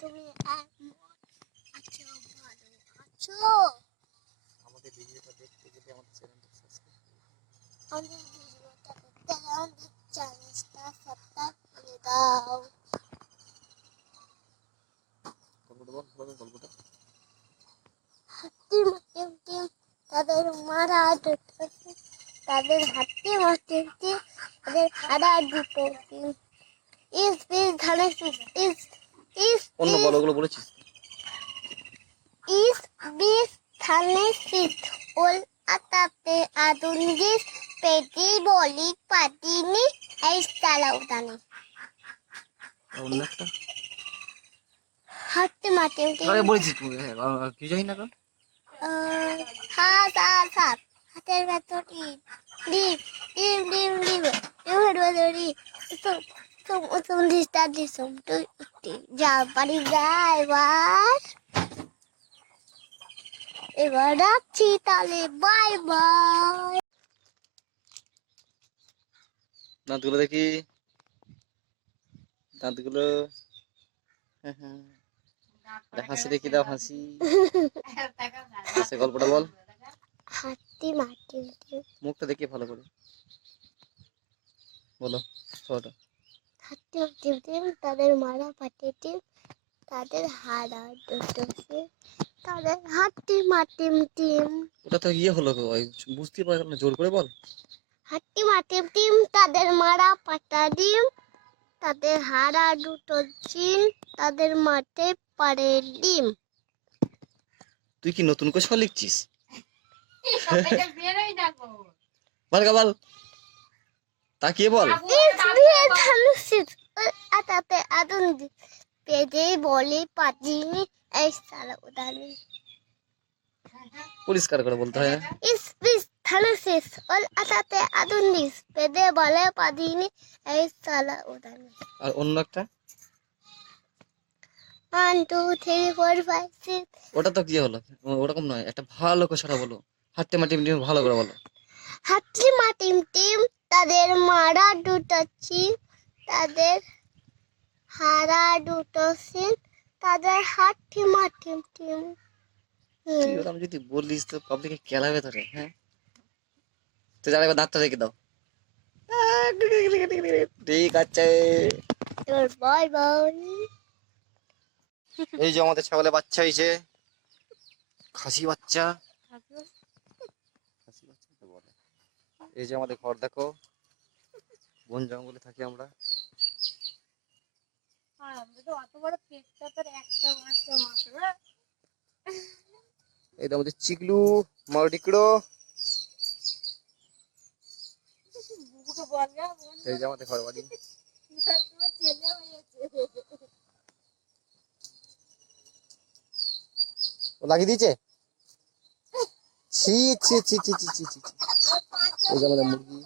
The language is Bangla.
তুমি আছো ভালো আছো? আমাদের ভিডিওটা দেখতে গেলে আমাদের চ্যানেলটা সাবস্ক্রাইব আমাদের ভিডিওটা দেখতে আমাদের চ্যানেলটা সাবস্ক্রাইব করে দাও। গল্পটা বল বল গল্পটা। হাতি টিম তাদের মারা তাদের হাতি টিম তাদের হারা দুটো টিম ইস ইস ইস ইস। অন্য বল ওগুলো বলেছিস ইস বিস ধানে সিট ওল আতাতে আদুন্দিস পেটি বলি পাতিনি এই চালাও দানি অন্য একটা হাতি টিম আরে বলেছিস তুমি হ্যাঁ কি জানি না কারণ হাত আর হাত হাতের ভেতর ইট ডিম ডিম ডিম ডিম তুম তুম দিস্তা দিসম তুই উঠি যা বাড়ি যা এবার। এবার রাখছি তাহলে বাই বাই। দাঁতগুলো দেখি। দাঁতগুলো হ্যাঁ হ্যাঁ। হাসি দেখি দাও হাসি। গল্পটা বল। হাতি মাটি মুখটা দেখি ভালো করে। বলো। হাতি টিম তাদের মারা পাটি টিম তাদের হারা দুটো টিম তাদের হাতি মাটি টিম ওটা তো ইয়ে হলো গো, বুঝতে পারলাম না জোর করে বল। হাতি মাটি টিম তাদের মারা পাটা ডিম তাদের হারা দুটো চিন তাদের মাঠে পারে ডিম তুই কি নতুন করে লিখছিস? বল গা। বল। তাকিয়ে বল। এই সালা উদানি পরিষ্কার করে বলতে হয় ইস বিস ধানুষিস ওল আতাতে আদুন দিস পেদে বলে পাদিনি এই সালা আর অন্য একটা one two three four five six ওটা তো কি হলো? ওরকম নয় একটা ভালো করে বলো। হাঁটতে মাটি মিটি ভালো করে বলো। মাটিম টিম তাদের মারা দুটো চিন তাদের হারা দুটো সিন তাদের হাতি মাটিম টিম হুম, তুই ওরকম যদি বলিস তো পাবলিকে কেলাবে ধরে হ্যাঁ? তো যারা এবার দাঁতটা রেখে দাও। ঠিক আছে। এবার বাই বাই এই যে আমাদের ছাগলের বাচ্চা হয়েছে খাসি বাচ্চা। খাসি বাচ্চা বলে। এই যে আমাদের ঘর দেখো। বন জঙ্গলে থাকি আমরা। অত বড় চিকলু মারডিকড়ো ঘর ও লাগিয়ে দিয়েছে? ছি ছি ছি ছি ছি ছি ছি আমাদের মুরগি।